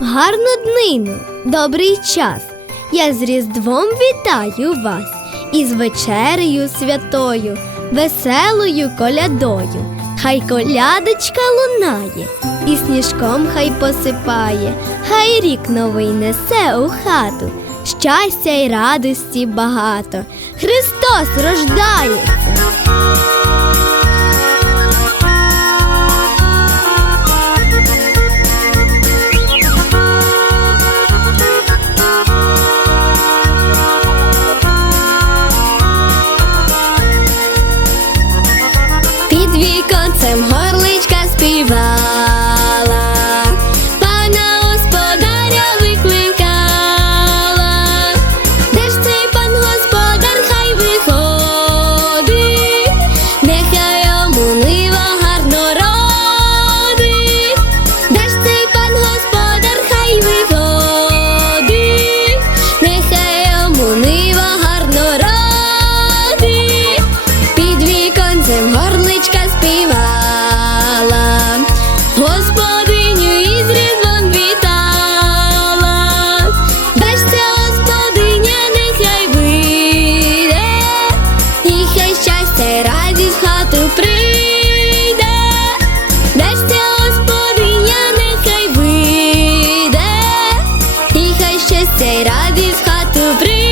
гарну днину, добрий час. Я з Різдвом вітаю вас із вечерею святою, веселою колядою. Хай колядочка лунає, і сніжком хай посипає, хай рік новий несе у хату, щастя й радості багато. Христос рождається! Хату хати прийде, десь ця господиня нехай вийде, і хай щастя й радість хату прийде.